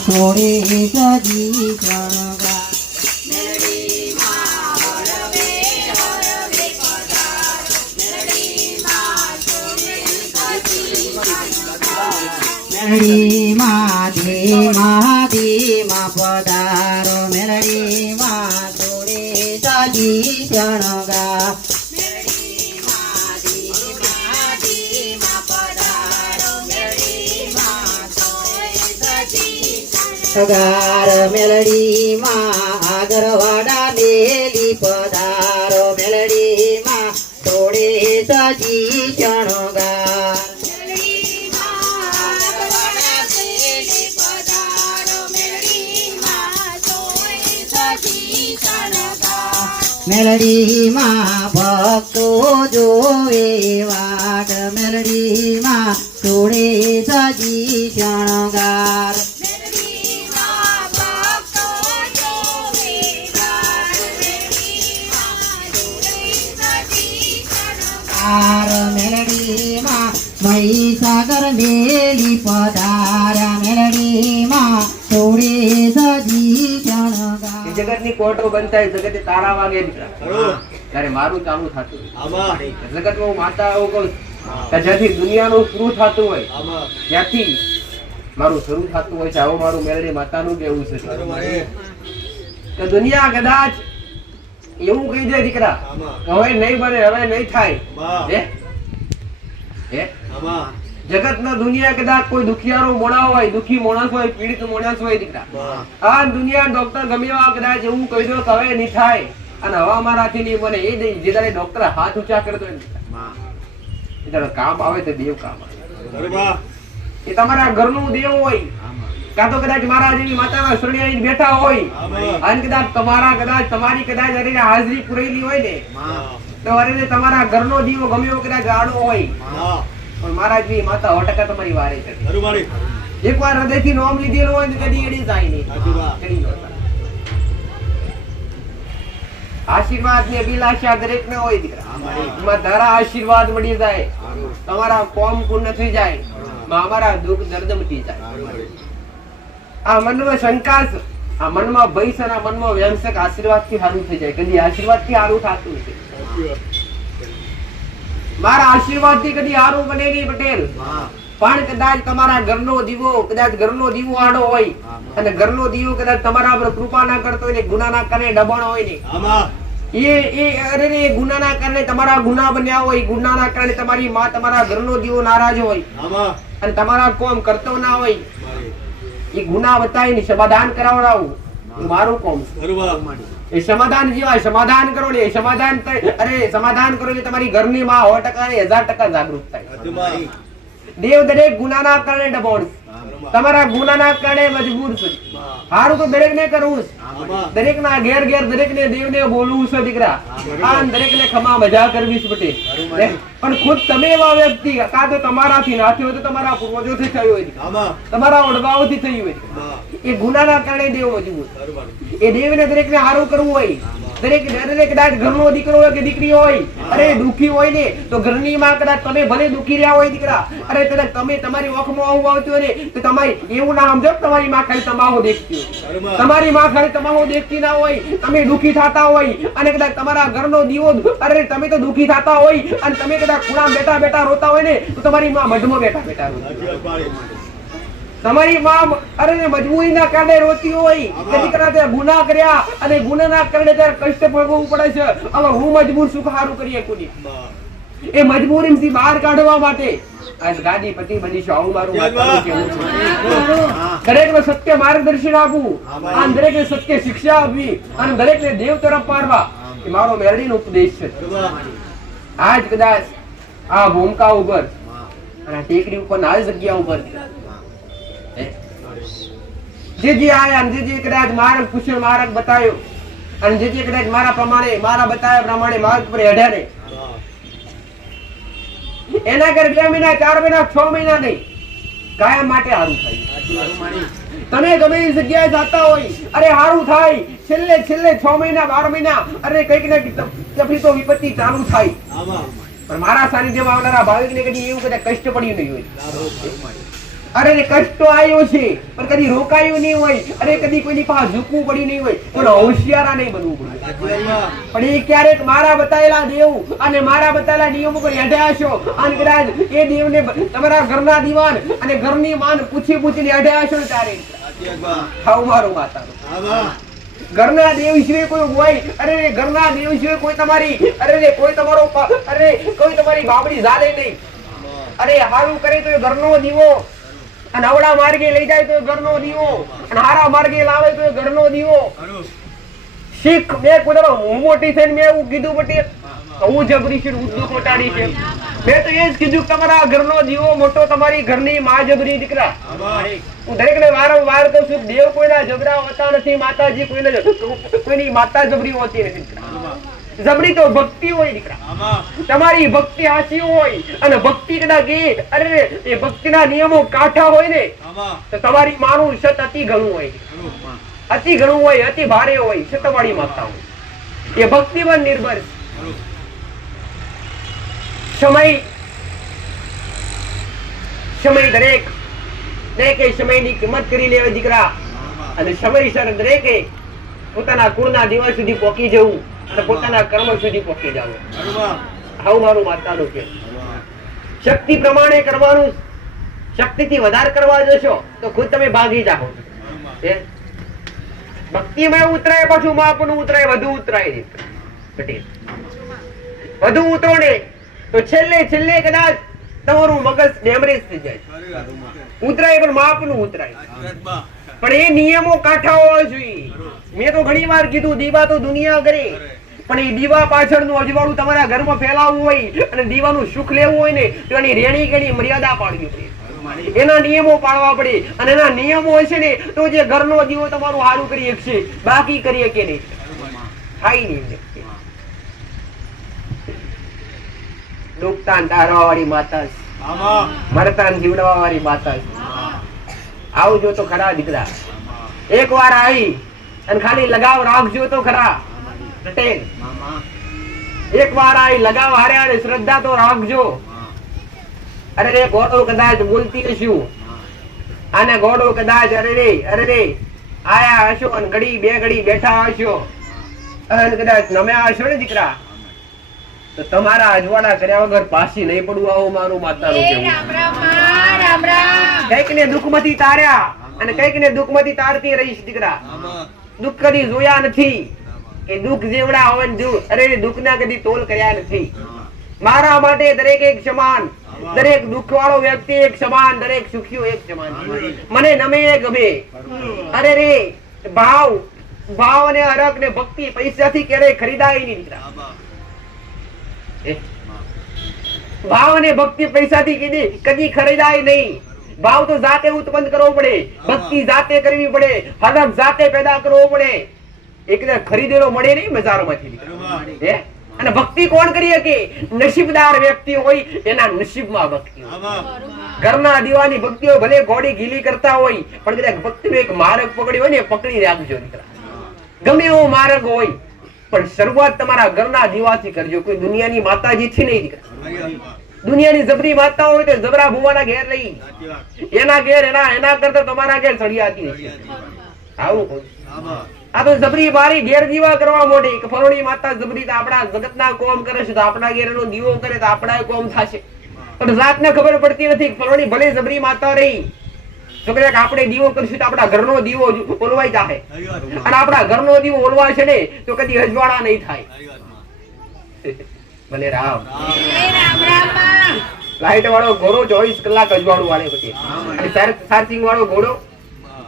થોડી સજી શણગાર મેલડીમાં ધીમા ધીમા પધારો મેલડીમાં થોડી સજી શણગાર સગાર મેલડીમાં આગરવાડા મેલી પધારો મેલડીમાં થોડે સજી ચણગાર મેલડીમાં ભક્તો જોવે વાટ. મેલડીમાં થોડે સજી શણગાર. મેલડીમાં સાગર મેલી પધાર્યા મેલડીમાં થોડી સજી એ જગતની કોટો બનતા જગતે તારા વાગે ત્યારે મારું ચાલુ થતું હોય. જગતમાં હું માતા એવું કહું જ્યાંથી દુનિયાનું પૂરું થતું હોય ત્યાંથી મારું શરૂ થતું હોય છે આવું મારું મેળવી માતાનું કેવું છે તો દુનિયા કદાચ એવું કહી દે દીકરા હવે નહીં બને હવે નહીં થાય હે? નો દુનિયા કદાચ કોઈ દુખિયારો મોડા હોય દુખી માણસ હોય પીડિત માણસ હોય દીકરા. આ દુનિયા ડોક્ટર ગમે એવા કદાચ એવું કહી દો તો હવે નહીં થાય. અને હવે અમારાથી નહીં મને એ નહીં જે તારે ડોક્ટર હાથ ઊંચા કરતો એ કામ આવે તો દેવ કામ આવે. એ તમારા ઘરનું દેવ હોય. કાં તો કદાચ મારા જેવી માતાના શરણે આવીને બેઠા હોય. અને કદાચ તમારા કદાચ તમારી કદાચ હાજરી પુરેલી હોય ને. તો અરે તમારા ઘરનો દીવો ગમે એવો કદાચ આડો હોય. પણ મારા જેવી માતા સો ટકા તમારી વારે છે એકવાર હૃદયથી નોમ લીધેલું હોય તો કદી એડી જાય નહીં. આશીર્વાદની અભિલાષા દરેક ને હોય દીકરા. એમાં તારા આશીર્વાદ મળી જાય. તમારા કોમ પૂર્ણ થઈ જાય. અમારા દુઃખ દર્દ મટી જાય. આ મનમાં શંકા. આ મનમાં ભય છે આ મનમાં વ્યંસક આશીર્વાદથી સારું થઈ જાય. કદી આશીર્વાદથી સારું થતું છે મારા આશીર્વાદથી કદી સારું બને નહીં પટેલ. પણ કદાચ તમારા ઘરનો દીવો કદાચ ઘરનો દીવો આડો હોય અને ઘરનો દીવો કદાચ તમારા પર કૃપા ના કરતો હોય ને ગુના ના કારણે દબાણ હોય ને. એ એ અરે રે ગુના ના કારણે તમારા ગુના બન્યા હોય ગુના ના કારણે તમારી માં તમારા ઘરનો દીવો નારાજ હોય. અને તમારા કોમ કરતો ના હોય. એ ગુના બતાવીને સમાધાન કરાવડાવું. મારું કોમ એ સમાધાન જીવાય સમાધાન કરો ને એ સમાધાન થાય- અરે સમાધાન કરો એટલે તમારી ઘરની માં સો ટકા હજાર ટકા જાગૃત થાય. દેવ દરેક ગુનાના કારણે ડબોડ. તમારા ગુનાના કારણે મજબૂર છે. હારું તો દરેક ને કરવું છે. દરેક ના ઘેર ઘેર દરેક ને દેવ ને બોલવું છે દીકરા. આ દરેક ને ખમા મજા કરવી છે બટે પણ ખુદ તમે એવા વ્યક્તિ કાં તો તમારાથી ના થયું તો તમારા પૂર્વજોથી થયું હોય. તમારા તમારા ઓડબાઓથી થયું હોય. એ ગુનાના કારણે દેવ મજબૂત એ દેવને દરેકને હારું કરવું હોય. દરેક દરેક કદાચ ઘરનો દીકરો હોય કે દીકરી હોય. અરે દુખી હોય ને તો ઘરની માં કદાચ તમે ભલે દુખી રહ્યા હોય દીકરા. અરે કદાચ તમે તમારી ઓખમાં આવું આવતું હોય ને તો તમારી એવું ના સમજો તમારી માં ખાલી તમાહો દેખતી હોય. તમારી માં ખાલી તમાહો દેખતી ના હોય તમે દુખી થતા હોય અને કદાચ તમારા ઘરનો દીવો અરે તમે તો દુખી થતા હોય અને તમે કદાચ ખૂણા બેઠા બેઠા રોતા હોય ને તો તમારી માં મઢમાં બેઠા બેઠા રોતી તમારી માં અરે મજબૂરીના કારણે રોતી હોય તેથી તે ગુના કર્યા અને ગુના ના કારણે ત્યારે કષ્ટ ભોગવવું પડે છે. હવે હું મજબૂર સુખ હારું કરીએ કુની એ મજબૂરી બહાર કાઢવા માટે. ગાદી પતિ બનીશું આવું મારું દરેક ને સત્ય માર્ગદર્શન આપવું અને દરેકને સત્ય શિક્ષા આપવી. અને દરેકને દેવ તરફ પાડવા. એ મારો મેરડીનો ઉપદેશ છે. આજ કદાચ આ ભૂમકા ઉપર અને આ ટેકરી ઉપર આ જગ્યા ઉપર? જે જે આયા જે જે કદાચ માર્ગ કુશળ માર્ગ બતાવ્યો. અને જે જે કદાચ મારા પ્રમાણે મારા બતાવ્યા પ્રમાણે માર્ગ પર હેડ્યા ને એના ઘર બે મહિના ચાર મહિના છ મહિના નહીં. કાયમ માટે સારું થાય. તમે ગમે એ જગ્યાએ જાતા હોય અરે સારું થાય. છેલ્લે છેલ્લે છ મહિના બાર મહિના અરે કંઈક ને તકલીફો વિપત્તિ ચાલુ થાય. પણ મારા સાનિધ્યમાં આવનારા ભાવિકને કદી એવું કદાચ કષ્ટ પડ્યું નહીં હોય. અરે રે કષ્ટ આવ્યો છે. પણ કદી રોકાયું નહીં હોય. અરે કદી કોઈની પાસે ઝૂકવું પડ્યું નહીં હોય. પણ હોશિયારા નહીં બનવું પડે. પણ એ ક્યારેક મારા બતાવેલા દેવ અને મારા બતાવેલા નિયમો પર અઢ્યા છો. અને કદાચ એ દેવને તમારા ઘરના દીવાન અને ઘરની માન પૂછી પૂછીને અઢ્યા છો ત્યારે. ખાવ મારું માતા. ઘરના દેવ સિવાય કોઈ હોય? અરે ઘરના દેવ સિવાય કોઈ તમારી અરે કોઈ તમારો અરે, કોઈ તમારી બાબડી ઝાલે નહીં. અરે હારું કરે તો એ ઘરનો દીવો અને અવળા માર્ગે લઈ જાય તો ઘરનો દીવો. અને હારા માર્ગે લાવે તો ઘરનો દીવો. શીખ મેં કુદરો હું મોટી થઈને મેં એવું કીધું પટેલ હું જબરી છું ઉદ્દુ કોટાડી છે. મેં તો એ જ કીધું તમારા ઘરનો દીવો મોટો તમારી ઘરની મા જબરી દીકરા. હું દરેકને વારંવાર કહું છું દેવ કોઈના જબરા હોતા નથી માતાજી કોઈને કોઈની માતા જબરી હોતી નથી. દીકરા. જબરી તો ભક્તિ હોય દીકરા. તમારી ભક્તિ હાચી હોય અને ભક્તિ કદા એ અરે, એ ભક્તિના નિયમો કાઠા હોય ને, તો તમારી માનું સત અતિ ઘણું હોય અતિ ઘણું હોય, અતિ ભારે હોય છે માતા હોય એ ભક્તિ પર નિર્ભર સમય સમય દરેક, દરેકે સમયની કિંમત કરી લેવા દીકરા. અને સમયસર દરેકે પોતાના કુળના દિવસ સુધી પહોંચી જવું. અને પોતાના કર્મ સુધી પહોંચી જાવ આવું મારું માતાનું છે. શક્તિ પ્રમાણે કરવાનું શક્તિથી વધારે કરવા જશો તો ખુદ તમે ભાગી જાઓ? ભક્તિમાં ઉતરાય પાછું માપનું ઉતરાય વધુ ઉતરાય વધુ ઉતરો ને તો છેલ્લે છેલ્લે કદાચ તમારું મગજ ડેમરેજ થઈ જાય. ઉતરાય પણ માપનું ઉતરાય. પણ એ નિયમો કાઠા હોવા જોઈએ. મેં તો ઘણી વાર કીધું દીવા તો દુનિયા કરે. પણ એ દીવા પાછળનું અજવાળું તમારા ઘરમાં ફેલાવવું હોય અને દીવાનું સુખ લેવું હોય ને, તો એની રેણી ગણી મર્યાદા પાડવી પડે. એના નિયમો પાડવા પડે. અને એના નિયમો હશે ને, તો જે ઘરનો દીવો તમારું સારું કરી શકશે. બાકી કરી શકે નહીં? થાય નહીં ડૂબતાન તારવા વાળી માતા મરતાન જીવડવા વાળી માતા આવજો તો ખરા દીકરા. એક વાર આવી અને ખાલી લગાવ રાખજો તો ખરા. પટેલ. એક વાર આ લગાવ હારે અને શ્રદ્ધા તો રાખજો. અરે રે ગોડો કદાચ બોલતી હશું. અને ગોડો કદાચ અરે રે અરે રે આયા હશો અને ઘડી બે ઘડી બેઠા હશો. અને કદાચ નમ્યા હશો ને દીકરા? તો તમારા અજવાળા કર્યા વગર પાછી નહીં પડવું આવું મારું માતાનું એ કહેવું રામ રામમાં, રામ રામ. કંઈક ને દુઃખમાંથી તાર્યા અને કંઈક ને દુઃખમાંથી તારતી રહીશ દીકરા. દુઃખ કદી જોયા નથી. કે દુઃખ જેવડા હોય જો અરે દુઃખના કદી તોલ કર્યા નથી. મારા માટે દરેક એક સમાન, દરેક દુઃખ વાળો વ્યક્તિ એક સમાન, દરેક સુખીઓ એક સમાન મને નમે ગમે. અરે રે, ભાવ ભાવ અને અરક ને ભક્તિ પૈસાથી ક્યારેય ખરીદાય નહીં ભાવ અને ભક્તિ પૈસાથી કદી કદી ખરીદાય નહીં. ભાવ તો જાતે ઉત્પન્ન કરવો પડે. ભક્તિ જાતે કરવી પડે. હરક જાતે પેદા કરવો પડે. એકદમ ખરીદેલો મળે નહીં બજારોમાંથી. હે? અને ભક્તિ કોણ કરી શકે? નસીબદાર વ્યક્તિ હોય એના નસીબમાં ભક્તિ ઘરના દીવાની ભક્તિઓ ભલે ઘોડી ગીલી કરતા હોય પણ કદાચ ભક્તિનો એક માર્ગ પકડી હોય ને પકડી રાખજો દીકરા. ગમે એવો માર્ગ હોય પણ શરૂઆત તમારા ઘરના દીવાથી કરજો. કોઈ દુનિયાની માતાજીથી નહીં દીકરા. દુનિયાની જબરી માતા હોય તો જબરા ભુવાના ઘેર લઈ એના ઘેર એના એના કરતા તમારા ઘેર ચડિયાતી આવું છું. આ તો જબરી મારી ઘેર દીવા કરવા મોટી કે ફરોડી માતા જબરી તો આપણા જગતના કોમ કરે છે તો આપણા ઘેર એનો દીવો કરે તો આપણા કોમ થશે. પણ જાતને ખબર પડતી નથી ફરોડી ભલે જબરી માતા રહી તો કદાચ આપણે દીવો કરશું તો આપણા ઘરનો દીવો ઓલવાઈ જાય અને આપણા ઘરનો દીવો ઓલવાશે ને તો કદી અજવાળા નહીં થાય. ભલે રામ. લાઈટ વાળો ઘોડો ચોવીસ કલાક અજવાળું વાળે પછી. અને વાળો ઘોડો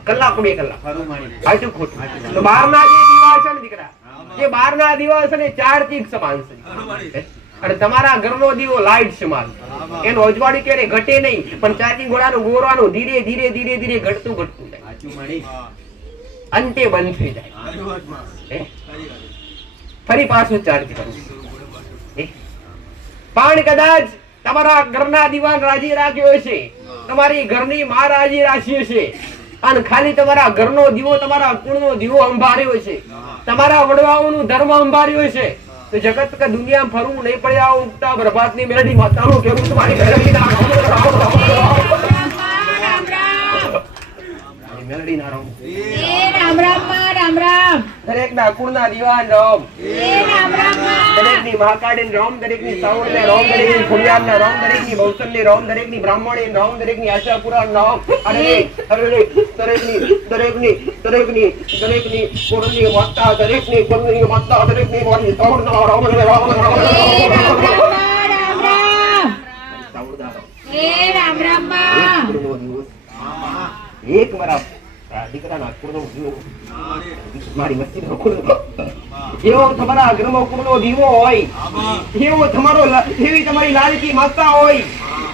કલાક બે કલાક. સાચું ખોટું? તો બહારના જે દીવા છે ને દીકરા? જે બહારના દીવા છે ને ચાર ચીજ સમાન છે. અને તમારા ઘરનો દીવો લાઈટ સમાન એનો અજવાળી ક્યારે ઘટે નહીં પણ ચાર્જિંગ ઘોડાનું ગોરવાનું ધીરે ધીરે ધીરે ધીરે ઘટતું ઘટતું જાય. અંતે બંધ થઈ જાય. ફરી પાછું ચાર્જ કરું પણ કદાચ તમારા ઘરના દીવાન રાજી રાખ્યો હશે. તમારી ઘરની માં રાજી રાખી હશે. અને ખાલી તમારા ઘરનો દીવો તમારા કુળનો દીવો અંભાર્યો છે તમારા વડવાઓનું ધર્મ અંભાર્યો છે તો જગત કે દુનિયા ફરવું નહીં પડે આવો ઉગતા પ્રભાતની મેળી માતાનું કેવું તમારી મેલડી ના રામ રામ રામ રોમ. એ રામ રામમાં રામ રામ દરેકના કુળના દીવાન રોમ. એ રામ રામમાં. દરેકની મહાકાળીન રોમ દરેકની સાવળને રોમ દરેકની ખુડિયારના રોમ દરેકની બહુસનની રોમ દરેકની બ્રાહ્મણી રોમ દરેકની આશાપુરા રોમ. અરે અરે દરેકની દરેકની દરેકની ની દરેકની કુળની ની વાતા દરેકની રોમની વાતા દરેકની રામ રામ સાવળના રોમ એ રામ રામમાં. એક કુળનો એક મારા દીકરા નાગપુર નો મારી મસ્તીનો કુળનો એવો તમારા અગ્રમો કુળનો દીવો હોય એવો તમારો એવી તમારી લાલકી માતા હોય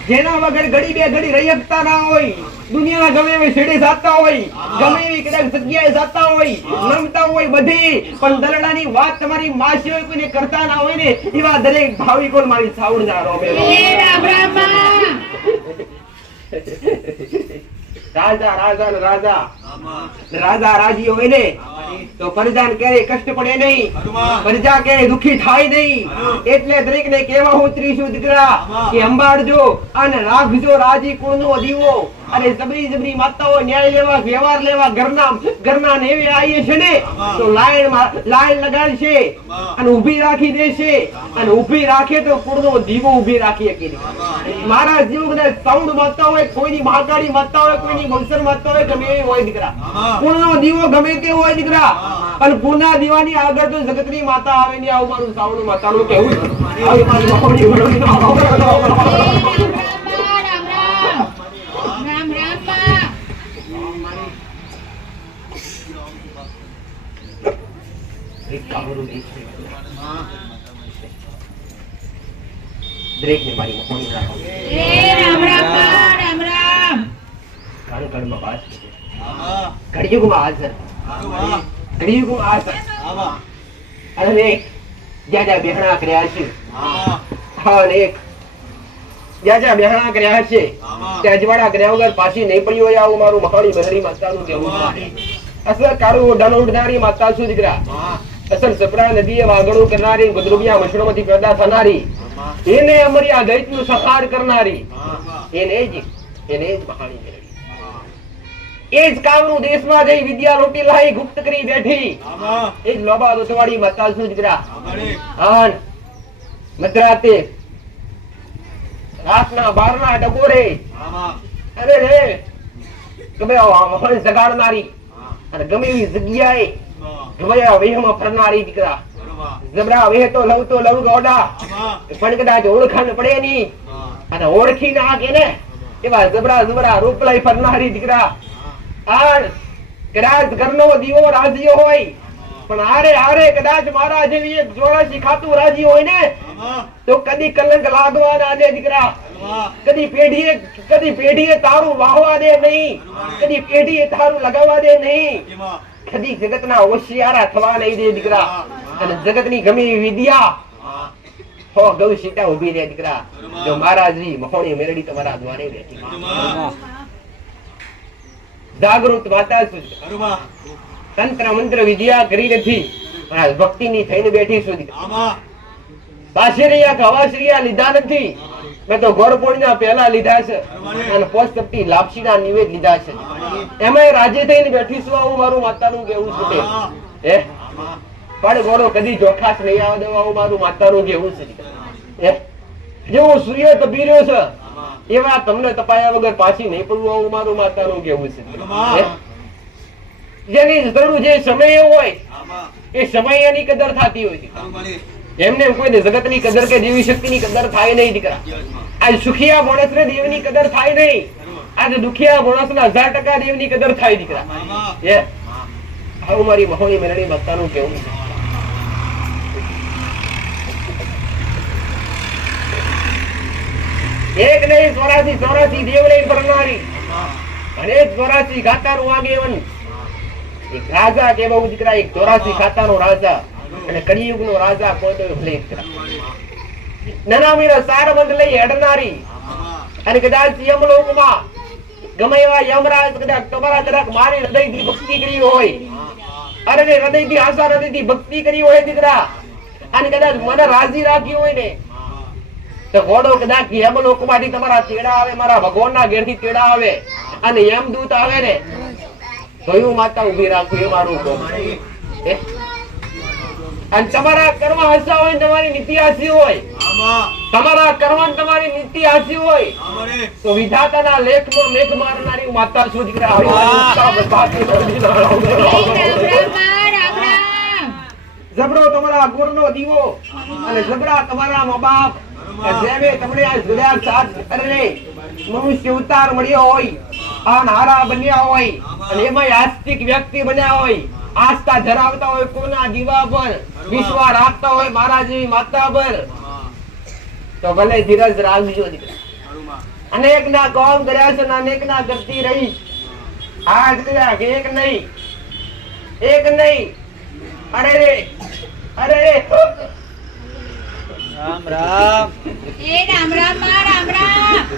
જેના વગર ઘડી બે ઘડી રહી શકતા ના હોય દુનિયાના ગમે એવી છેડે જાતા હોય ગમે એવી કદાચ જગ્યાએ જાતા હોય નમતા હોય બધી પણ દલડાની વાત તમારી માસી હોય કોઈને કરતા ના હોય ને એવા દરેક ભાવિકો મારી સાવડના ના રોમે. માં રાજા રાજા ને રાજા. રાજા રાજી હોય ને તો પ્રજાને ક્યારેય કષ્ટ પડે નહીં. પ્રજા ક્યારેય દુખી થાય નહીં. એટલે દરેક ને કેવા હું ત્રીસું દીકરા કે અંબાડજો અને રાખજો રાજી કુળનો દીવો? અને જબરી જબરી માતાઓ ન્યાય લેવા વ્યવહાર લેવા ઘરના ઘરના નેવે આવીએ છે ને તો લાઈન લાઈન લગાડશે અને ઊભી રાખી દેશે. અને ઊભી રાખે તો કુળનો દીવો ઊભી રાખી શકે મારા જીવ ને સાઉન્ડ માતા હોય કોઈની મહાકાળી માતા હોય કોઈની મવસર માતા હોય ગમે એવી હોય દીકરા. કુળનો દીવો ગમે તે હોય દીકરા. અને કુળના દીવાની આગળ તો જગતની માતા આવે ને આવું મારું સાઉન્ડ માતાનું મહોની વડોળી નો મારી મહોની રાખો રામ રામ રામ રામ. કણ કણમાં વાસ છે. કળિયુગમાં હાજર કળિયુગમાં હાજર અને જ્યાં જ્યાં બેહણા કર્યા છે. હા જ્યાં જ્યાં બેહણા કર્યા છે. ત્યાં અજવાળા કર્યા વગર પાછી નહીં પડ્યો આવું મારું મહાણી બહેરી માતાનું કહેવું અસર કાળું ઓઢાનો ઉઠનારી માતા છું દીકરા. અસર સપરા નદીએ વાગણું કરનારી ગદરુબિયા મશરૂમથી પેદા થનારી. એને અમારી આ દૈત્યનું સહાર કરનારી. એને જ એને જ મહાણી એ જ કામનું દેશમાં જઈ વિદ્યા લોટી લાઈ ગુપ્ત કરી બેઠી. એ જ લોબા દોતવાડી માતા છું દીકરા આન મધરાતે રાતના બારના ડગોરે અરે રે ગમે એવા જગાડનારી. અને ગમે એવી જગ્યાએ ગમે વેહમાં ફરનારી દીકરા. જબરા વેહ તો લવ તો લવ ગોડા. પણ કદાચ ઓળખાણ પડે નહીં. અને ઓળખી ના કે ને એવા જબરા જબરા રૂપલાઈ ફરનારી દીકરા. આણ કદાચ ઘરનો દીવો રાજીયો હોય. પણ આરે આરે કદાચ મારા જેવી એક ચોરાશી ખાતું રાજી હોય ને તો કદી કલંક લાગવા ના દે દીકરા. કદી પેઢીએ કદી પેઢીએ તારું વાહવા દે નહીં. કદી પેઢીએ તારું લગાવવા દે નહીં. કદી જગતના હોશિયારા થવા નહીં દે દીકરા. અને જગતની ગમે વિદ્યા. હો ગૌ સીતા ઊભી રહે દીકરા. જો મહારાજની મહોણી મેરડી તમારા દ્વારે બેઠી. જાગૃત વાતા તંત્ર મંત્ર વિદ્યા કરી નથી પણ આ ભક્તિની થઈને બેઠી સુધી દીકરા ખવાશ્રિયા લીધા નથી. મેં તો ગોરપોળીના પહેલા લીધા છે. અને પોસ્ટપટી લાપસીના નિવેદ લીધા છે. એમાંય રાજી થઈને બેઠી છું આવું મારું માતાનું કેવું છે તે. હે? પણ ગોળો કદી જોખાશ નહીં આવે દેવા આવું મારું માતાનું કેવું છે જેવો સૂર્ય તપી રહ્યો છે એવા તમને તપાયા વગર પાછી નહીં પડવું આવું મારું માતાનું કેવું છે. જેની જરૂર જે સમય હોય એ સમય એની કદર થતી હોય છે. એમને કોઈને જગતની કદર કે દેવી શક્તિની કદર થાય નહીં દીકરા. આજ સુખિયા માણસ ને દેવની કદર થાય નહીં. આજે દુખિયા માણસ ને હજાર ટકા દેવની કદર થાય દીકરા. આવું મારી મહોની મેળણી ભક્તાનું કેવું છે. એક નહીં ચોરાસી ચોરાસી દેવ લઈને ફરનારી અને ચોરાસી ગાતાનું આગેવન એક રાજા કે બહુ દીકરા એક ચોરાસી ખાતાનો રાજા અને કળિયુગ નો રાજા કોતો ભલે દીકરા. નનામીનો સારબંધ લઈ હેડનારી. અને કદાચ યમલોકમાં ગમે એવા યમરાજ કદાચ તમારા કદાચ મારી હૃદયથી ભક્તિ કરી હોય. અરે હૃદયથી આશા હૃદયથી ભક્તિ કરી હોય દીકરા. અને કદાચ મને રાજી રાખી હોય ને તો ઘોડો કદાચ યમલોકમાંથી તમારા તેડા આવે મારા ભગવાનના ઘેરથી તેડા આવે. અને યમદૂત આવે ને કયું માતા ઊભી રાખું એ મારું કોમ અને તમારા કર્મ હસા હોય તમારી નીતિ હાસી હોય. તમારા કર્મ તમારી નીતિ હાસી હોય. તો વિધાતાના લેખમાં મેઘ મારનારી માતા શું દીકરા ના રામ જબરો તમારા ગુરનો દીવો. અને જબરા તમારા મા બાપ. મનુષ્ય ઉતાર મળ્યો હોય, આ નારા બન્યા હોય, અને એમાં આસ્તિક વ્યક્તિ બન્યા હોય, આસ્થા ધરાવતા હોય કોના દીવા પર, વિશ્વાસ રાખતા હોય મારા જેવી માતા પર, તો ભલે ધીરજ રાખજો અનેક ના કોમ કર્યા છે અનેક ના કરતી રહી. આ દીકરા એક નહીં એક નહીં. અરે રે અરે રે. એ રામ રામમાં રામ રામ.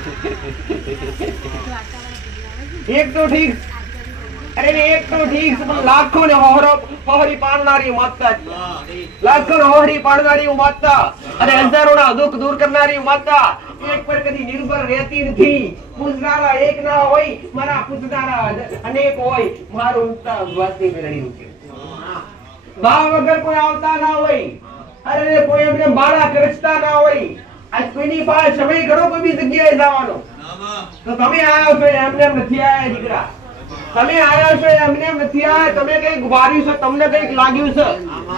એક તો ઠીક. અરે એક તો ઠીક પણ લાખો ને હોહરો હોહરી પાડનારી માતા લાખો ને હોહરી પાડનારી માતા અને હજારો ના દુઃખ દૂર કરનારી માતા. એક પર કદી નિર્ભર રહેતી નથી. પૂજનારા એક ના હોય મારા પૂજનારા અનેક હોય. મારું ઉત્સાહ વાસી મેળવ્યું છે ભાવ વગર કોઈ આવતા ના હોય. અરે કોઈ એમને માળા કરસતા ના હોય. આજ કોઈની પાસે સમય કરો કોઈ બી જગ્યાએ જવાનો. તો તમે આયા છો, એમને એમ નથી આવ્યા દીકરા. તમે આયા છો, એમને એમ નથી આવ્યા તમે કંઈક વાર્યું છે, તમને કંઈક લાગ્યું છે.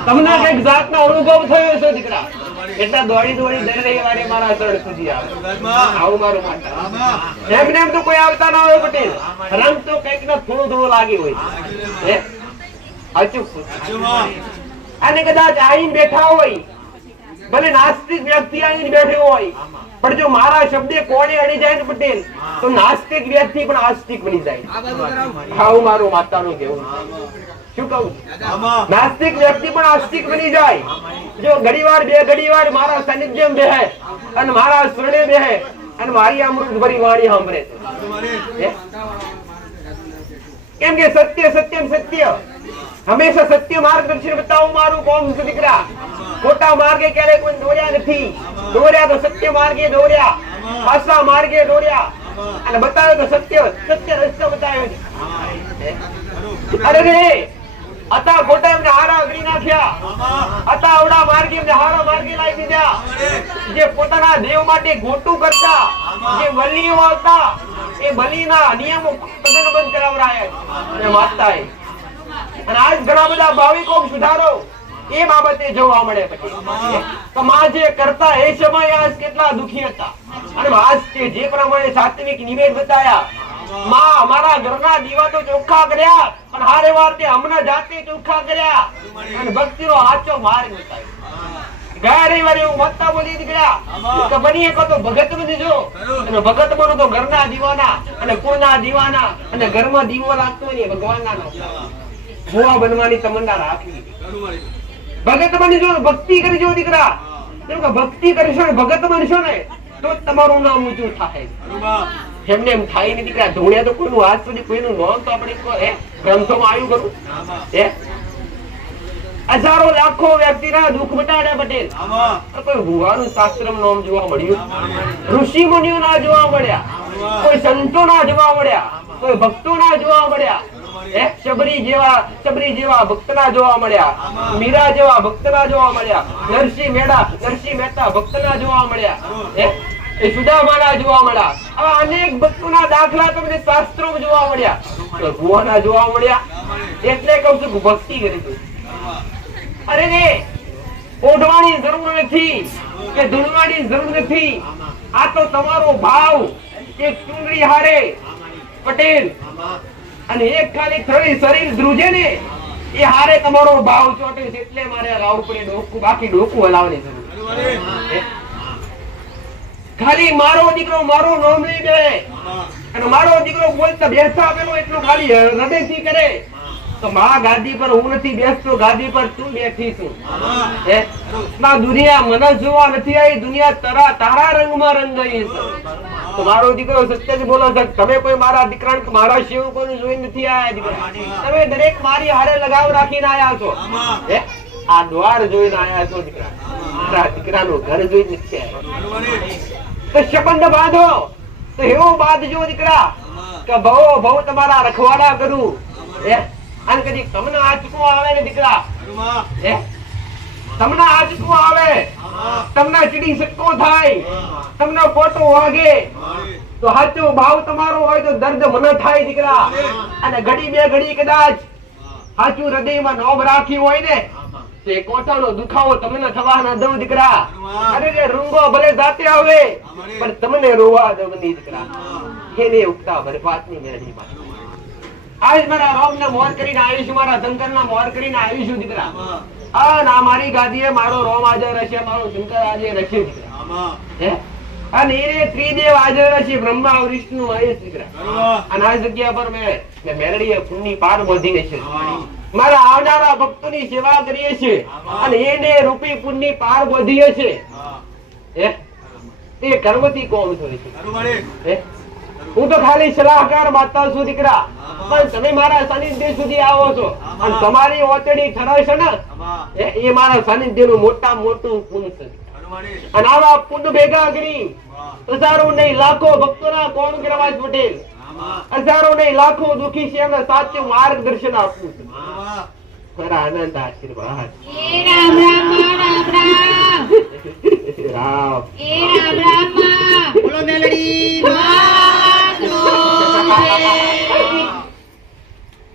તમને કંઈક જાતનો અનુભવ થયો છે, દીકરા. એટલે દોડી દોડી દર રવિવારે મારા ચરણ સુધી આવે. આવું મારું માટે એમને એમ તો કોઈ આવતા ના હોય, પટેલ. રંગ તો કંઈક ને થોડું થોડું લાગે હોય અચૂક. અને કદાચ આઈને બેઠા હોય ભલે નાસ્તિક વ્યક્તિ આઈને બેઠો હોય પણ જો મારા શબ્દે કોણે અડી જાય ને પટેલ તો નાસ્તિક વ્યક્તિ પણ આસ્તિક બની જાય. આવું મારું માતાનું કેવું શું કહું? નાસ્તિક વ્યક્તિ પણ આસ્તિક બની જાય. જો ઘડીવાર બે ઘડીવાર મારા સાનિધ્યમ બેહે અને મારા શરણે બેહે અને મારી અમૃત ભરી વાણી સાંભળે કેમ કે સત્ય સત્યમ સત્ય. હંમેશા સત્ય માર્ગદર્શન બતાવું, મારું કોમ છે દીકરા. ખોટા માર્ગે ક્યારે કોઈ દોર્યા નથી. દોર્યા તો સત્ય માર્ગે દોર્યા પાસા માર્ગે દોર્યા અને બતાવ્યો તો સત્ય સત્ય રસ્તો બતાવ્યો છે. અરે રે અતા ખોટા એમને હારા અગરી નાખ્યા અતા અવડા માર્ગે એમને હારા માર્ગે લાવી દીધા. જે પોતાના દેવ માટે ગોટું કરતા, જે બલિઓ હતા એ બલીના નિયમો તદ્દન બંધ કરાવરાયા અને માતાએ અને આજ ઘણા બધા ભાવિકો સુધારો એ બાબતે જોવા મળે પછી. તો જે કરતા એ સમયે આજ કેટલા દુખી હતા. અને આજ તે જે પ્રમાણે સાત્વિક નિવેદ બતાયા, માં, અમારા ઘરના દીવા તો ચોખ્ખા કર્યા, પણ હારે વાર તે હમણાં જાતે ચોખ્ખા કર્યા. અને ભક્તિનો આચો માર્ગ બતાવ્યો. ગયા રવિવારે હું વાંચતા બોલી નીકળ્યા કે બની એક તો ભગતનું જો. અને ભગત બનો તો ઘરના દીવાના અને કોના દીવાના અને ઘરમાં દીવો લાગતો નહીં ભગવાનના નો ભુવા બનવાની તમન્ના રાખવી. ભગત બનજો ભક્તિ કરજો દીકરા. ભક્તિ કરશો ને ભગત બનશો ને, તો તમારું નામ ઊંચું થાય. એમને એમ થાય ને દીકરા ધોળ્યા તો કોઈનું આજ સુધી કોઈનું નામ તો આપણે એ ગ્રંથોમાં આવ્યું કરું એ હજારો લાખો વ્યક્તિના દુઃખ મટાડ્યા પટેલ. કોઈ ભુવાનું શાસ્ત્ર નામ જોવા મળ્યું? ઋષિ મુનિઓ ના જોવા મળ્યા. કોઈ સંતો ના જોવા મળ્યા. કોઈ ભક્તો ના જોવા મળ્યા? શબરી જેવા શબરી જેવા ભક્ત ના જોવા મળ્યા. મીરા જેવા ભક્ત ના જોવા મળ્યા. નરસિંહ મેડા, નરસિંહ મહેતા ભક્તોના જોવા જોવા મળ્યા. એટલે કહું છું ભક્તિ અરે ઓઢવાની જરૂર નથી કે ધૂળવાની જરૂર નથી. આ તો તમારો ભાવ. એક ચુંદડી હારે. પટેલ અને એક ખાલી થળી શરીર ધ્રુજે ને એ હારે તમારો ભાવ ચોટે છે એટલે મારે રાવપુરી ડોકું બાકી ડોકું હલાવવાની જરૂર ખાલી મારો દીકરો મારો નામ લઈ દે અને મારો દીકરો બોલતા બેસતા આપેલો એટલું ખાલી હૃદયથી કરે. તો માં ગાદી પર હું નથી બેસતો ગાદી પર તું બેઠી છું. હે? મા દુનિયા મને જોવા નથી આવી દુનિયા તારા તારા રંગમાં રંગાઈ છે. તો મારો દીકરો સત્ય જ બોલો છે. તમે કોઈ મારા દીકરા મારા શિવ કોઈ જોઈ નથી આયા દીકરા? તમે દરેક મારી હારે લગાવ રાખીને આયા છો. હે? આ દ્વાર જોઈને આયા છો દીકરા. મારા દીકરાનું ઘર જોઈને નથી તો સંબંધ બાંધો. તો એવો બાંધજો દીકરા. કે ભવો, ભવ તમારા રખવાડા કરું. હે? અને કદી તમને આંચકો આવે ને દીકરા? તમને આંચકો આવે? તમને ચીડી સટકો થાય? તમને પોટો વાગે? તો સાચો ભાવ તમારો હોય તો દર્દ મને થાય દીકરા. અને ઘડી બે ઘડી કદાચ સાચું હૃદયમાં નોબ રાખી હોય ને તે કોટાનો દુખાવો તમને થવા ના દઉં દીકરા. અરે રૂંગો ભલે જાતે આવે પણ તમને રોવા દઉં નહીં દીકરા. એને ઉગતા બરબાદની મેળીમાં. આજ મારા રામને મોર કરીને આવીશું મારા શંકરના મોર કરીને આવીશું દીકરા. આ ના મારી ગાદીએ મારો રોમ આજે રહેશે મારો શંકર આજે રહેશે દીકરા? અને એને ત્રિદેવ આજે રહેશે બ્રહ્મા વિષ્ણુ મહેશ દીકરા. અને આ જગ્યા પર મેં મેળડીએ પુણ્ય પાર બોધીને છે. મારા આવનારા ભક્તોની સેવા કરીએ છીએ. અને એને રૂપી પુણ્ય પાર બોધીએ છે હે? એ કર્મથી કોમ થયું છે. હું? તો ખાલી સલાહકાર માતા છું દીકરા. પણ તમે મારા સાનિધ્ય સુધી આવો છો. અને તમારી ઓતડી ઠરાવ છે ને એ- મારા સાનિધ્યનું મોટા મોટું પુન છે. અને આવા પુન ભેગા કરી હજારો નહીં લાખો ભક્તોના કોણ ગ્રવાજ પટેલ? હજારો નહીં લાખો દુખી છે એમને સાચું માર્ગદર્શન આપવું છે. ખરા આનંદ આશીર્વાદ. રામ રામ રામ રામ રામ. રામ. રામ બોલો મેલડી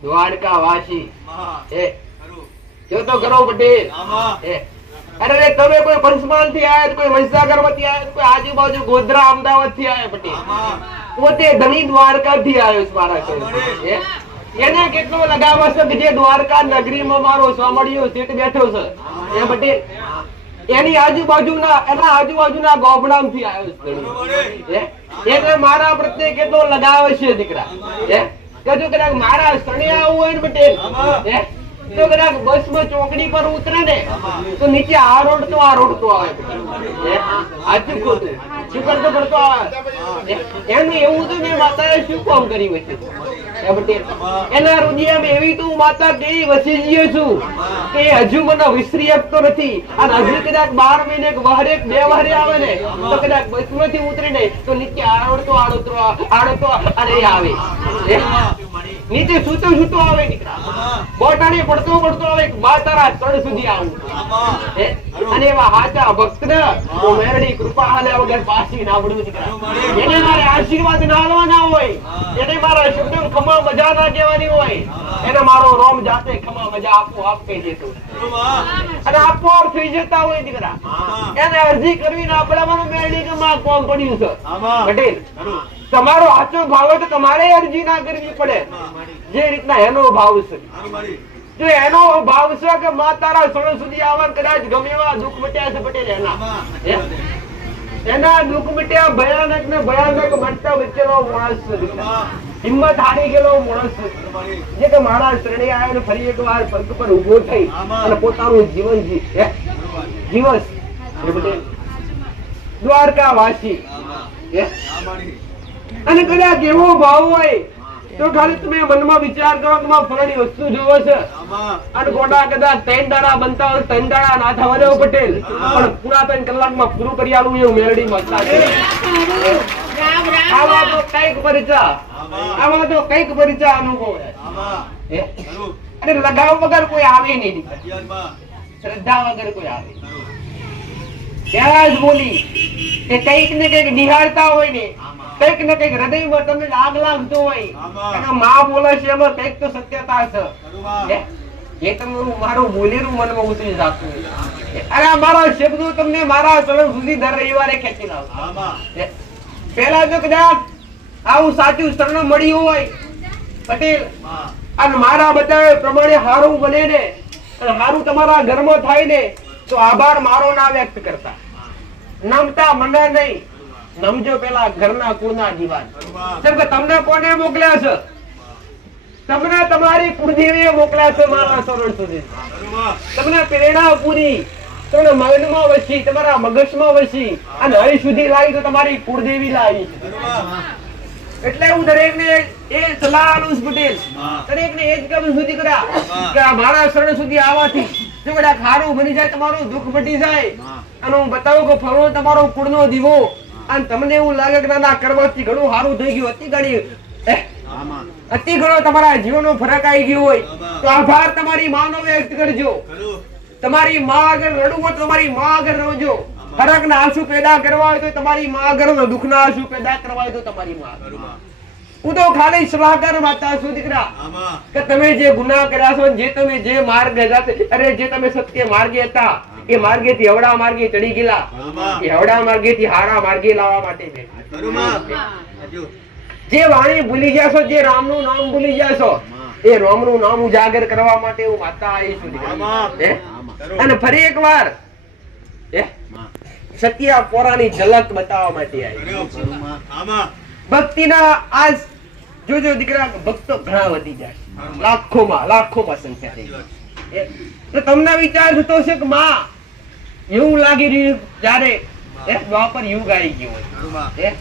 દ્વારકા વાસી. એ. જો તો કરો પટેલ. અરે તમે કોઈ પંચમહાલથી આયા કોઈ મહીસાગરમાંથી આયા કોઈ આજુબાજુ ગોધરા અમદાવાદથી આયા પટેલ? પોતે ધણી દ્વારકા થી આવ્યો છે મારા. એને કેટલો લગાવ કે જે દ્વારકા નગરીમાં મારો સ્વામળિયો શેઠ બેઠો છે. એ પટેલ? એની આજુબાજુના એના આજુબાજુના ગોબડામથી આવ્યો છે એટલે મારા પ્રત્યે કેટલો લગાવ છે દીકરા? એ? કે જો કદાચ મારા સણે આવું હોય ને પટેલ તો કદાચ બસમાં ચોકડી પર ઉતરે ને તો નીચે આ રોડ તો આ રોડ તો આવે. આજુ સાચું ખોટું શું કરતો કરતો આવે? એનું એવું તો મેં માતાએ શું કામ કરી વચ્ચે એના રુદિયામાં એવી તો માતા કે વસી ગયો છું કે હજુ મને વિસરી આપતો નથી. અને હજુ કદાચ બાર મહિને વહરે બે વહરે આવે ને તો કદાચ બસમાંથી ઉતરે ને તો નીચે આડતો આડતો આડતો અરે આવે? નીચે સૂતો સૂતો આવે બોટાણી પડતો પડતો આવે બા તારા તળ સુધી આવું. અને એવા હાચા ભક્ત મેરડી કૃપા હાલે વગર પાછી ના પડવું દીકરા એને મારે આશીર્વાદ ના આલવાના હોય. એને મારા શબ્દ ખમા મજા ના કહેવાની હોય. એને મારો રોમ જાતે ખમા મજા આપો આપ કહી દેતો. અને આપોઆપ થઈ જતા હોય દીકરા એને અરજી કરવી ના આપણા મેરડી કે માં કોમ પડ્યું છે? પટેલ. તમારો સાચો ભાવ હોય તો તમારે અરજી ના કરવી પડે. જે રીતના એનો ભાવ છે. જો એનો ભાવ છે કે મા તારા સણ સુધી આવવા કદાચ ગમે એવા દુઃખ મટ્યા છે પટેલ એના. એના દુઃખ મટ્યા ભયાનક ને ભયાનક મટતા વચ્ચેનો માણસ હિંમત હારી ગયેલો માણસ જે કે મારા શરણે આવ્યો ને ફરી એક વાર પગ પર ઊભો થઈ અને પોતાનું જીવન જી હે? જીવસ. દ્વારકા વાસી? અને કદાચ એવો ભાવ હોય તો ખાલી તમે મનમાં વિચાર કરો કે ફલાણી વસ્તુ જોવો છે. અને ગોડા કદાચ ત્રણ દાડા બનતા હોય ત્રણ દાડા ના થવા દેવો પટેલ. પણ પૂરા ત્રણ કલાકમાં પૂરું કરી આવું એવું મેલડી છે. આવા તો કંઈક પરિચા. આવા તો કંઈક પરિચા અનુભવ અને લગાવ વગર કોઈ આવે નહીં શ્રદ્ધા વગર કોઈ આવે ત્યાં જ બોલી કે કંઈક ને કંઈક નિહાળતા હોય ને કંઈક ને કંઈક હૃદયમાં તમને આગ લાગતો હોય. અને માં બોલે છે એમાં કંઈક તો સત્યતા છે. એ તમારું મારું બોલેલું મનમાં ઉતરી જાતું અરે મારા શબ્દો તમને મારા ચરણ સુધી દર રવિવારે ખેંચી લાવશે. પેલા જો કદાચ આવું સાચું શરણ મળ્યું હોય પટેલ. અને મારા બતાવે પ્રમાણે હારું બને ને અને હારું તમારા ઘરમાં થાય ને તો આભાર મારો ના વ્યક્ત કરતા. નમતા મને નહીં. નમજો પેલા ઘરના કુળના દીવાન તમને કોને મોકલ્યા છે? તમને તમારી કુળદેવીએ મોકલ્યા છે મારા સરોવર સુધી. તમને પ્રેરણા પૂરી. તમને મગજમાં વસી તમારા મગજમાં વસી. અને અહીં સુધી લાવી તો તમારી કુળદેવી લાવી. એટલે હું દરેકને એ સલાહ આલું છું પટેલ. દરેકને એ જ કહું છું દીકરા કે મારા શરણ સુધી આવવાથી જો બધા ખારું બની જાય તમારું દુઃખ મટી જાય. અને હું બતાવું કે ફરો તમારો કુળનો દીવો. અને તમને એવું લાગે કે ના ના કરવાથી ઘણું સારું થઈ ગયું અતિ ઘણી અતિ ઘણો તમારા જીવનનો ફરક આવી ગયો હોય. તો આભાર તમારી માનો વ્યક્ત કરજો. તમારી માં આગળ રડવું હોય તમારી માં આગળ રડજો. ફરકના આંસુ પેદા કરવા હોય તો તમારી માં આગળ દુઃખના આંસુ પેદા કરવા હોય તો તમારી માં હું તો ખાલી સલાહકાર માતા છું દીકરા. કે તમે જે ગુના કર્યા છો જે તમે જે માર્ગ અરે જે તમે સત્ય માર્ગે હતા એ માર્ગેથી હવડા માર્ગે ચડી ગયેલા. એ હવડા માર્ગેથી હારા માર્ગે લાવવા માટે છે જે વાણી ભૂલી ગયા છો જે રામનું નામ ભૂલી ગયા છો એ રામનું નામ ઉજાગર કરવા માટે હું માતા આવી છું અને ફરી એક વાર સત્ય પોરાની ઝલક બતાવવા માટે આવી. ભક્તિના આજ જોજો દીકરા ભક્તો ઘણા વધી જાય લાખોમાં લાખોમાં સંખ્યા થઈ તો તમને વિચાર થતો છે કે માં એવું લાગી રહ્યું જ્યારે એ દ્વાપર યુગ આવી ગયો હોય.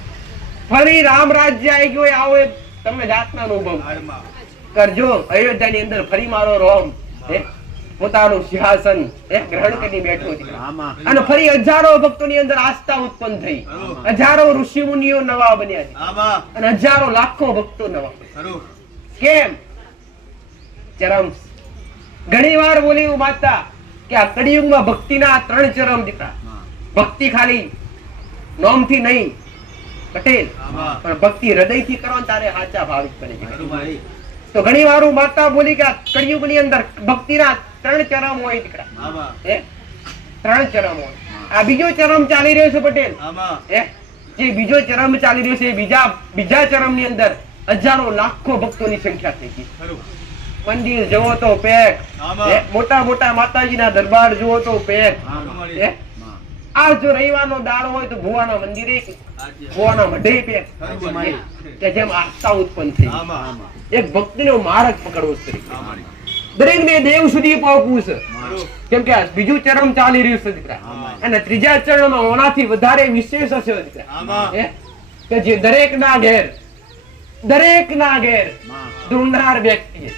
ફરી રામ રાજ્ય આવી ગયો હોય આવો એક તમને જાતના અનુભવ. કરજો અયોધ્યાની અંદર ફરી મારો રોમ. પોતાનું સિંહાસન ગ્રહણ કરી બેઠો છે. અને ફરી હજારો ભક્તોની અંદર આસ્થા ઉત્પન્ન થઈ. હજારો ઋષિ મુનિઓ નવા બન્યા છે. અને હજારો લાખો ભક્તો નવા કેમ? ચરમ ઘણી વાર બોલી માતા કે આ કળિયુગમાં ભક્તિના ત્રણ ચરમ દીકરા ભક્તિ ખાલી નોમથી નહીં પટેલ. પણ ભક્તિ હૃદયથી કરો ને તારે સાચા ભાવિક બને તો ઘણી વાર હું માતા બોલી કે આ કળિયુગની અંદર ભક્તિના ત્રણ ચરમ હોય દીકરા ત્રણ ચરમ હોય. આ બીજો ચરમ ચાલી રહ્યો છે પટેલ. હે? જે બીજો ચરમ ચાલી રહ્યો છે બીજા બીજા ચરમની અંદર હજારો લાખો ભક્તોની સંખ્યા થઈ ગઈ. મંદિર જવો તો પેક? મોટા મોટા માતાજીના દરબાર જુઓ તો પેક આ જો રવિવારનો દાડો હોય તો ભુવાના મંદિરે ભુવાના મઢે પેક કે જેમ આસ્થા ઉત્પન્ન થઈ. એક ભક્તિનો માર્ગ પકડવો છે દરેકને દેવ સુધી પહોંચવું છે. કેમ કે બીજું ચરણ ચાલી રહ્યું છે દીકરા. અને ત્રીજા ચરણમાં ઓનાથી વધારે વિશેષ હશે દીકરા. કે જે દરેક ના ઘેર દરેક ના ઘેર ધૂંઢનાર વ્યક્તિ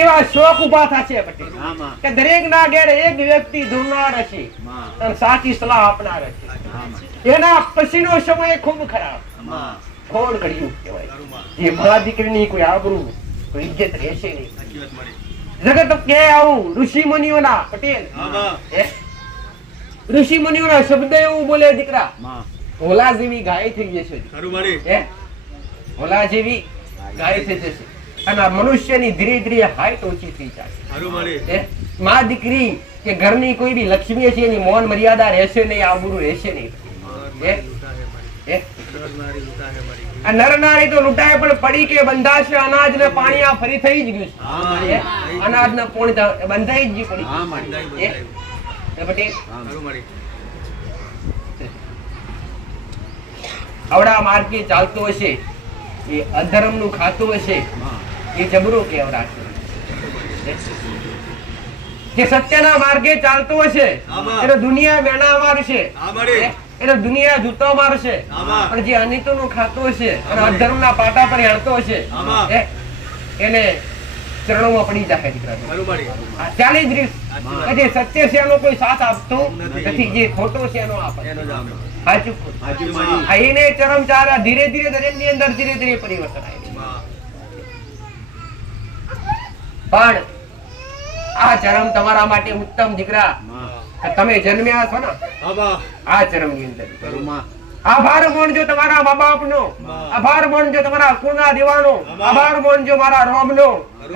એવા શોખ ઊભા થશે પટેલ કે દરેક ના ઘેર એક વ્યક્તિ ધૂનાર હશે અને સાચી સલાહ આપનાર હશે. એના પછીનો સમય ખૂબ ખરાબ. કોણ કર્યું કહેવાય. જે મારા દીકરીની કોઈ આબરૂ કોઈ ઇજ્જત રહેશે નહીં. જગત કે આવું ઋષિ મુનિઓના પટેલ હે? ઋષિ મુનિઓના શબ્દ એવું બોલે દીકરા. ભોલા જેવી ગાય થઈ જશે. ઓલા જેવી ગાય થઈ જશે. અને આ મનુષ્યની ધીરે ધીરે હાઈટ ઓછી થઈ જશે? મા દીકરી કે ઘરની કોઈ બી લક્ષ્મી છે એની મૌન મર્યાદા રહેશે નહીં આબરૂ રહેશે નહીં? નર નારી તો લૂંટાય પણ પડી કે બંધાશે અનાજ ને પાણી આ ફરી થઈ જ ગયું છે. અનાજ ને પોણી બંધાઈ જ ગયું પડી. આવડા માર્ગે ચાલતો હશે એ અધર્મનું ખાતું હશે એ જબરું કેવડાશે જે સત્યના માર્ગે ચાલતો હશે એટલે દુનિયા મારશે. આમાડી. એને દુનિયા જૂતો મારશે. પણ જે અનિતો નું ખાતો હશે અને અધર્મના પાટા પર હેળતો હશે એને ચરણોમાં પડી જાય દીકરા ચાલી જ રીત. જે સત્ય છે એનો કોઈ સાથ આપતો નથી. જે ખોટો છે એનો આપે સાચું. એને ચરમચારા ધીરે ધીરે દરેકની અંદર ધીરે ધીરે પરિવર્તન આવે પણ આ જન્મ તમારા માટે ઉત્તમ દીકરા. તમે જન્મ્યા છો ને? આ જન્મની અંદર આભાર માનજો તમારા મા બાપનો આભાર માનજો તમારા કુળના દેવાનો. આભાર માનજો મારા રોમ નો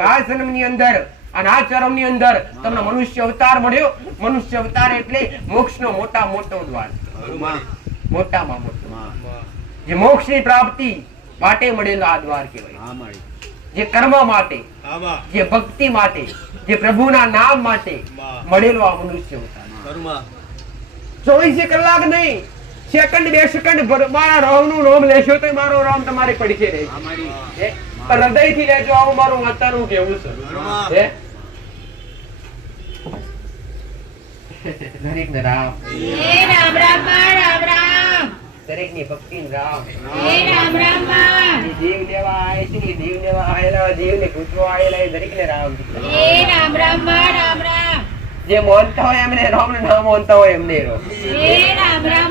આ જન્મની અંદર અને આ ચરમની અંદર તમને મનુષ્ય અવતાર મળ્યો. મનુષ્ય અવતાર એટલે મોક્ષ નો મોટા મોટો દ્વાર. મોટામાં મોટો. જે મોક્ષની પ્રાપ્તિ માટે મળેલો આ દ્વાર કહેવાય. જે કર્મ માટે જે ભક્તિ માટે જે પ્રભુના નામ માટે મળેલો આ મનુષ્ય ચોવીસે કલાક નહીં સેકન્ડ બે સેકન્ડ મારા રામનું નામ લેશો તો મારો રામ તમારી પડખે રહેશે હૃદય પણ હૃદયથી લેજો આવું મારું વાતાનું કેવું છે. દરેક ને રામ રામ રામ રામ. રામ દરેકની ભક્તિ રામ. હે રામ રામ જે લેવા આવે છે જીવ લેવા આવેલા દેવને પૂછવા આવેલા એ દરેકને રામ. હે રામ રામ રામ રામ જે મોનતા હોય એમને રામ ને મોનતા માનતા હોય એમને રામ રામ.